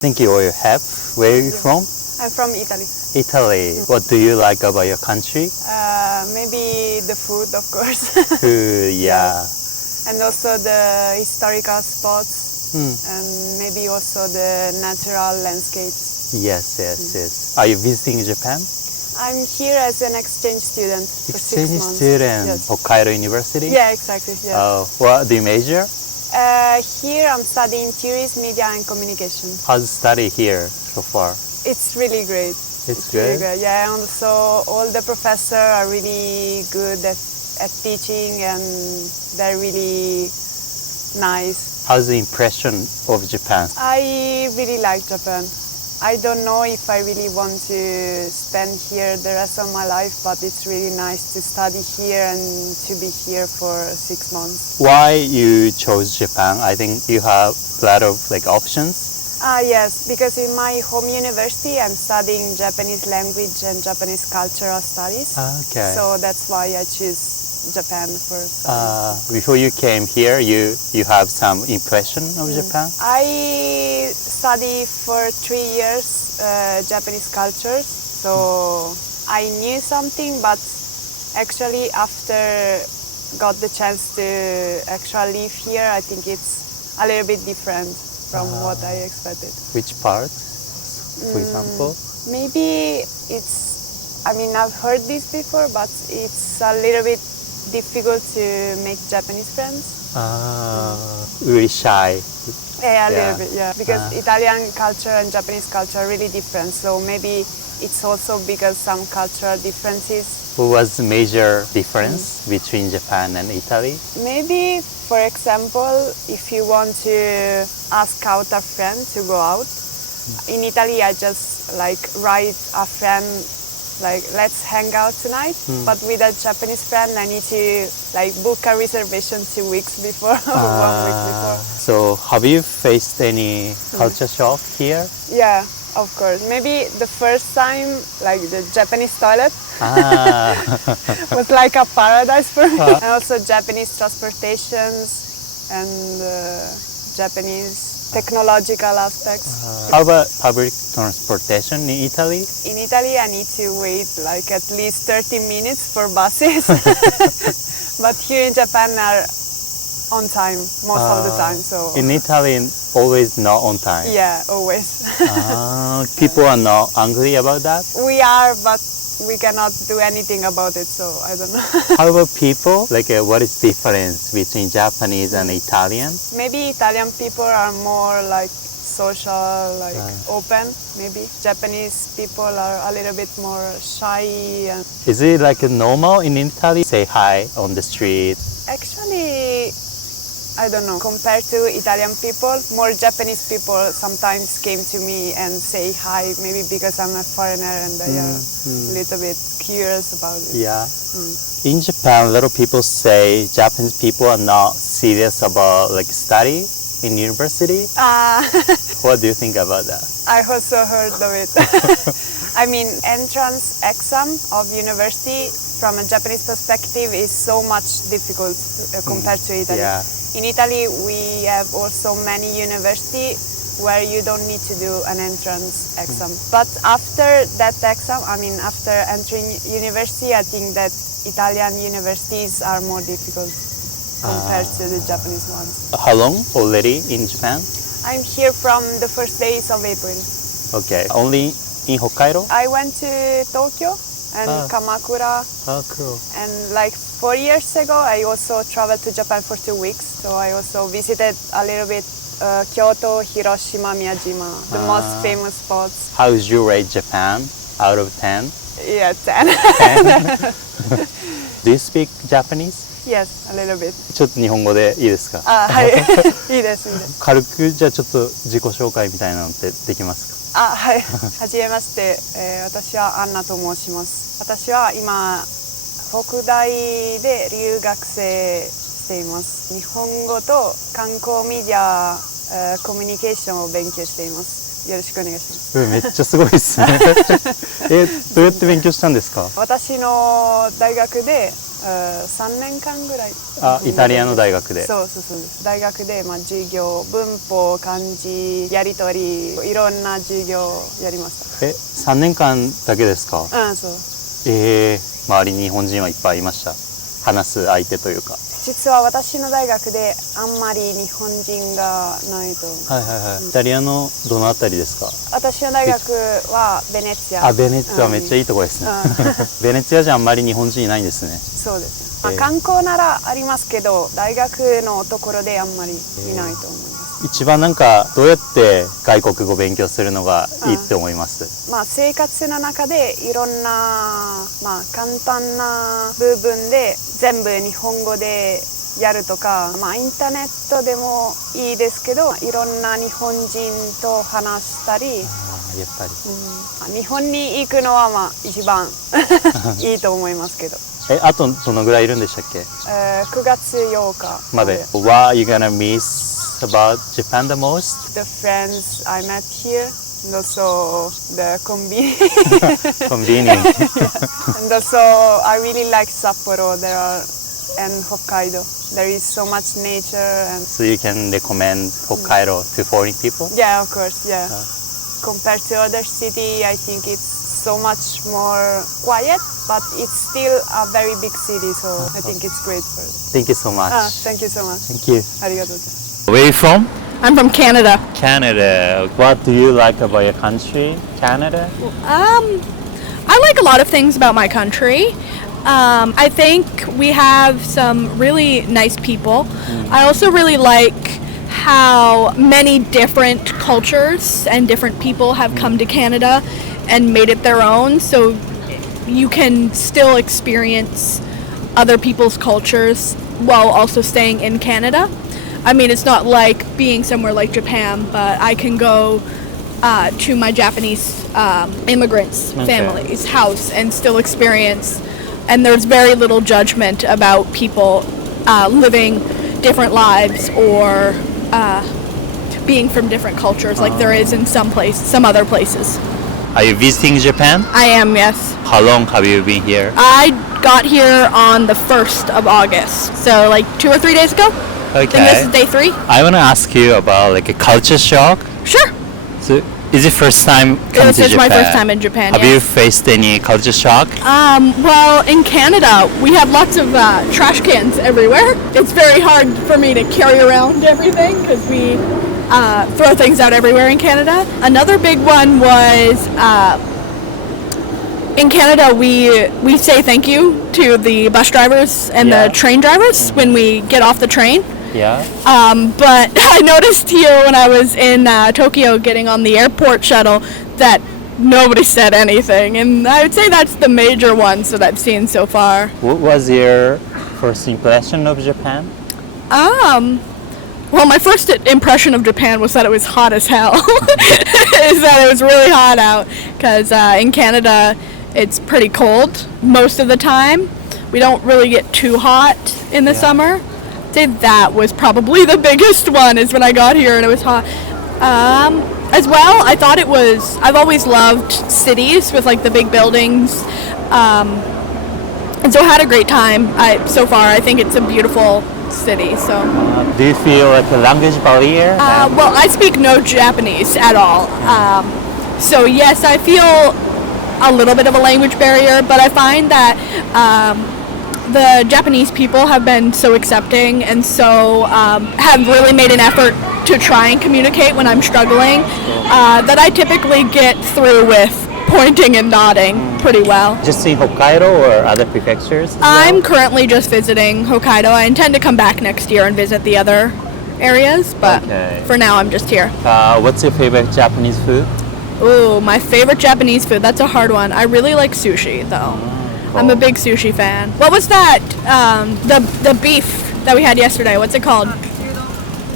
Thank you all you have. Where are you from? I'm from Italy. Italy. What do you like about your country? Maybe the food, of course. Food, yeah. And also the historical spots. And maybe also the natural landscapes. Yes. Are you visiting Japan? I'm here as an exchange student for 6 Exchange months. student, Yes. Hokkaido University? Yeah, exactly. Yes. Oh, what do you major? Here I'm studying tourism, media and communication. How's the study here so far? It's really great. It's really good? great. Yeah, and also all the professors are really good at teaching and they're really nice. How's the impression of Japan? I really like Japan. I don't know if I really want to spend here the rest of my life, but it's really nice to study here and to be here for 6 months. Why you chose Japan? I think you have a lot of options. Yes, because in my home university I'm studying Japanese language and Japanese cultural studies. Okay. So that's why I choose Japan for study. Before you came here, you have some impression of Japan? I studied for 3 years Japanese cultures, so I knew something, but actually after got the chance to actually live here, I think it's a little bit different from what I expected. Which part, for example? Maybe I've heard this before, but it's a little bit difficult to make Japanese friends. Really shy. Yeah, a little bit, yeah. Because Italian culture and Japanese culture are really different. So maybe it's also because some cultural differences. What was the major difference between Japan and Italy? Maybe, for example, if you want to ask out a friend to go out, in Italy I just write a friend let's hang out tonight. But with a Japanese friend I need to book a reservation 2 weeks before, 1 week before. So have you faced any culture shock here? Yeah, of course. Maybe the first time, the Japanese toilet was like a paradise for me. And also Japanese transportations and Japanese technological aspects. How about public transportation in Italy? In Italy I need to wait at least 30 minutes for buses. But here in Japan are on time most of the time. So in Italy, always not on time. yeah, always. People are not angry about that. We are, but we cannot do anything about it, so I don't know. How about people? What is the difference between Japanese and Italian? Maybe Italian people are more social, open. Maybe Japanese people are a little bit more shy. And Is it normal in Italy? Say hi on the street. actually, I don't know. Compared to Italian people, more Japanese people sometimes came to me and say hi, maybe because I'm a foreigner and they are a little bit curious about it. Yeah. In Japan, a lot of people say Japanese people are not serious about study in university. What do you think about that? I also heard of it. I mean, entrance exam of university from a Japanese perspective is so much difficult compared to Italy. Yeah. In Italy, we have also many universities where you don't need to do an entrance exam. But after that exam, after entering university, I think that Italian universities are more difficult compared to the Japanese ones. How long already in Japan? I'm here from the first days of April. Okay. Only in Hokkaido? I went to Tokyo and Kamakura. Oh, cool. And 4 years ago, I also traveled to Japan for 2 weeks. So I also visited a little bit Kyoto, Hiroshima, Miyajima, the most famous spots. How would you rate Japan out of 10? Yeah, 10. 10? Do you speak Japanese? Yes, a little bit. ちょっと日本語でいいですか？はい。いいです、いいです。軽くじゃあちょっと自己紹介みたいなのってできますか？はい。はじめまして、私はアンナと申します。私は今北大で留学生しています。日本語と観光メディア、コミュニケーションを勉強しています。よろしくお願いします。めっちゃすごいですね。どうやって勉強したんですか？私の大学で3年間ぐらい。イタリアの大学で。そうです。大学で、授業、文法、漢字、やり取り、いろんな授業をやりました。3年間だけですか？そう。周りに日本人はいっぱいいました？話す相手というか。実は私の大学であんまり日本人がないと。イタリアのどのあたりですか？私の大学はベネツィア。ベネツィアめっちゃいいとこですね。ベネツィアじゃあんまり日本人いないんですね。そうですね。観光ならありますけど、大学のところであんまりいないと思います。一番どうやって外国語を勉強するのがいいって思います？生活の中でいろんな、簡単な部分で全部日本語でやるとか、インターネットでもいいですけど、いろんな日本人と話したり、やっぱり、日本に行くのは一番いいと思いますけど。あとどのぐらいいるんでしたっけ？9月8日まで。What are you gonna miss about Japan the most? The friends I met here, and also the convenience. And also I really like Sapporo and Hokkaido. There is so much nature and. So you can recommend Hokkaido to foreign people? Yeah, of course. Yeah. Compared to other city, I think it's so much more quiet, but it's still a very big city, so I think it's great for it. Thank you so much. Thank you so much. Thank you. Arigato. Where are you from? I'm from Canada. Canada. What do you like about your country, Canada? I like a lot of things about my country. I think we have some really nice people. I also really like how many different cultures and different people have come to Canada and made it their own, so you can still experience other people's cultures while also staying in Canada. I mean, it's not like being somewhere like Japan, but I can go to my Japanese immigrants' family's house and still experience, and there's very little judgment about people living different lives or being from different cultures like there is in some other places. Are you visiting Japan? I am, yes. How long have you been here? I got here on the 1st of August, so like 2 or 3 days ago. Okay. I think this is day 3. I want to ask you about a culture shock. Sure. So, is it first time coming to Japan? This is my first time in Japan. Have you faced any culture shock? Well, in Canada, we have lots of trash cans everywhere. It's very hard for me to carry around everything because we throw things out everywhere in Canada. Another big one was in Canada, we say thank you to the bus drivers and the train drivers when we get off the train. Yeah. But I noticed here when I was in Tokyo getting on the airport shuttle that nobody said anything, and I would say that's the major ones that I've seen so far. What was your first impression of Japan? Well, my first impression of Japan was that it was hot as hell. Is that it was really hot out, because in Canada it's pretty cold most of the time. We don't really get too hot in the summer. I'd say that was probably the biggest one, is when I got here and it was hot. As well, I thought I've always loved cities with like the big buildings, and so I had a great time. So far, I think it's a beautiful city. So. Do you feel like a language barrier? Well, I speak no Japanese at all. So yes, I feel a little bit of a language barrier, but I find that the Japanese people have been so accepting and so have really made an effort to try and communicate when I'm struggling, that I typically get through with pointing and nodding pretty well. Just in Hokkaido or other prefectures? I'm currently just visiting Hokkaido. I intend to come back next year and visit the other areas, but for now I'm just here. What's your favorite Japanese food? Ooh, my favorite Japanese food, that's a hard one. I really like sushi though. I'm a big sushi fan. What was that? The beef that we had yesterday, what's it called?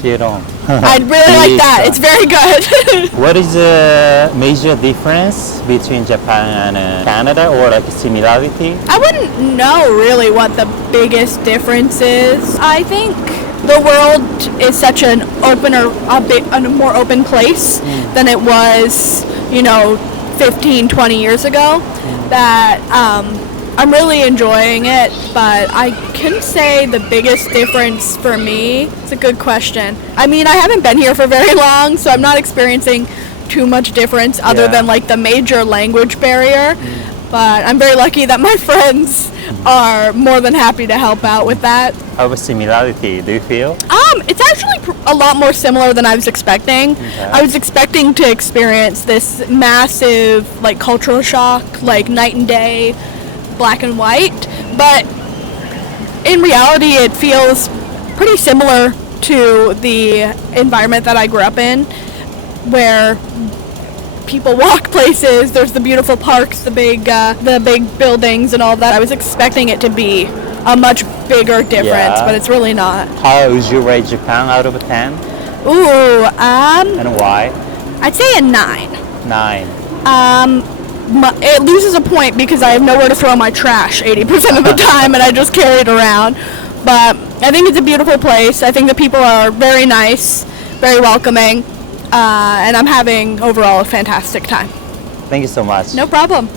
Gyudon. I'd really like that. It's very good. What is the major difference between Japan and Canada, or like similarity? I wouldn't know really what the biggest difference is. I think the world is such an a more open place than it was, 15, 20 years ago. That I'm really enjoying it, but I can say the biggest difference for me, it's a good question. I mean, I haven't been here for very long, so I'm not experiencing too much difference other than like the major language barrier. But I'm very lucky that my friends are more than happy to help out with that. How about similarity, do you feel? It's actually a lot more similar than I was expecting. Okay. I was expecting to experience this massive like cultural shock, like night and day, black and white. But in reality, it feels pretty similar to the environment that I grew up in, where people walk places, there's the beautiful parks, the big buildings and all of that. I was expecting it to be a much bigger difference, but it's really not. How would you rate Japan out of 10? Ooh, And why? I'd say a 9. 9. It loses a point because I have nowhere to throw my trash 80% of the time and I just carry it around. But I think it's a beautiful place. I think the people are very nice, very welcoming. And I'm having overall a fantastic time. Thank you so much. No problem.